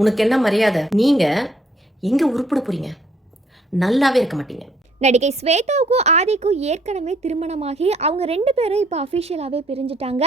உனக்கு என்ன மரியாதை? நீங்க எங்க உருப்பட போறீங்க? நல்லாவே இருக்க மாட்டீங்க. நடிகை ஸ்வேதாவுக்கும் ஆதிக்கும் ஏற்கனவே திருமணமாகி அவங்க 2 பேரும் இப்போ அஃபிஷியலாகவே பிரிஞ்சுட்டாங்க.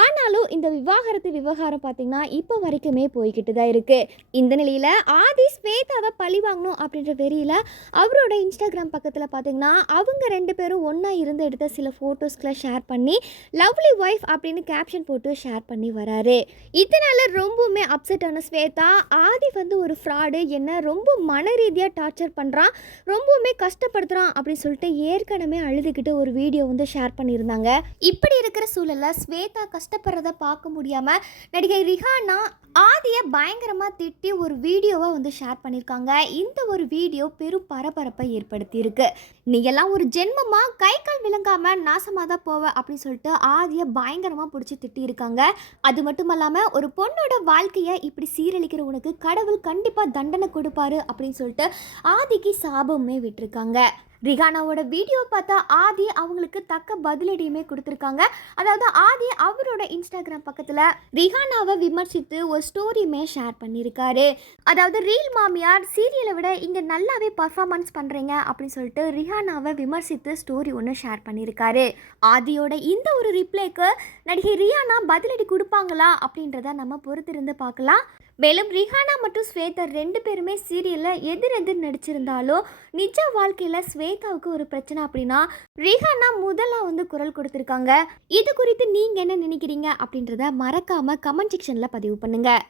ஆனாலும் இந்த விவாகரத்து விவகாரம் பார்த்திங்கன்னா இப்போ வரைக்குமே போய்கிட்டு தான் இருக்குது. இந்த நிலையில் ஆதி ஸ்வேதாவை பழி வாங்கணும் அப்படின்ற வெறியில் அவரோட இன்ஸ்டாகிராம் பக்கத்தில் பார்த்திங்கன்னா அவங்க 2 பேரும் ஒன்றா இருந்து எடுத்த சில ஃபோட்டோஸ்களை ஷேர் பண்ணி லவ்லி ஒய்ஃப் அப்படின்னு கேப்ஷன் போட்டு ஷேர் பண்ணி வராரு. இதனால் ரொம்பவுமே அப்செட் ஆன ஸ்வேதா, ஆதி ஒரு ஃப்ராடு, என்ன ரொம்ப மன ரீதியாக டார்ச்சர் பண்ணுறான், ரொம்பவுமே கஷ்டப்படுத்துகிறான் அப்படின்னு சொல்லிட்டு ஏற்கனவே அழுதுகிட்டு ஒரு வீடியோ ஷேர் பண்ணியிருந்தாங்க. இப்படி இருக்கிற சூழலில் ஸ்வேதா கஷ்டப்படுறத பார்க்க முடியாமல் நடிகை ரிஹானா ஆதியை பயங்கரமாக திட்டி ஒரு வீடியோவை ஷேர் பண்ணியிருக்காங்க. இந்த ஒரு வீடியோ பெரும் பரபரப்பை ஏற்படுத்தியிருக்கு. நீ எல்லாம் ஒரு ஜென்மமா கை கால் விளங்காமல் நாசமாக தான் போவ அப்படின்னு சொல்லிட்டு ஆதியை பயங்கரமாக பிடிச்சி திட்டியிருக்காங்க. அது மட்டும் இல்லாமல் ஒரு பொண்ணோட வாழ்க்கையை இப்படி சீரழிக்கிற உனக்கு கடவுள் கண்டிப்பாக தண்டனை கொடுப்பாரு அப்படின்னு சொல்லிட்டு ஆதிக்கு சாபமே விட்டுருக்காங்க. ரிஹானாவோட வீடியோ பார்த்தா ஆதி அவங்களுக்கு தக்க பதிலடியுமே கொடுத்துருக்காங்க. அதாவது ஆதி அவரோட இன்ஸ்டாகிராம் பக்கத்தில் ரிஹானாவை விமர்சித்து ஒரு ஸ்டோரியுமே ஷேர் பண்ணியிருக்காரு. அதாவது ரீல் மாமியார் சீரியலை விட இங்கே நல்லாவே பர்ஃபார்மன்ஸ் பண்ணுறீங்க அப்படின்னு சொல்லிட்டு ரிஹானாவை விமர்சித்து ஸ்டோரி ஒன்று ஷேர் பண்ணியிருக்காரு. ஆதியோட இந்த ஒரு ரிப்ளைக்கு நடிகை ரிஹானா பதிலடி கொடுப்பாங்களா அப்படின்றத நம்ம பொறுத்திருந்து பார்க்கலாம். மேலும் ரிஹானா மற்றும் ஸ்வேதா 2 பேருமே சீரியலில் எதிரெதிர் நடிச்சிருந்தாலும் நிஜ வாழ்க்கையில் ஸ்வேதாவுக்கு ஒரு பிரச்சனை அப்படின்னா ரிஹானா முதல்ல குரல் கொடுத்துருக்காங்க. இது குறித்து நீங்கள் என்ன நினைக்கிறீங்க அப்படின்றத மறக்காமல் கமெண்ட் செக்ஷனில் பதிவு பண்ணுங்கள்.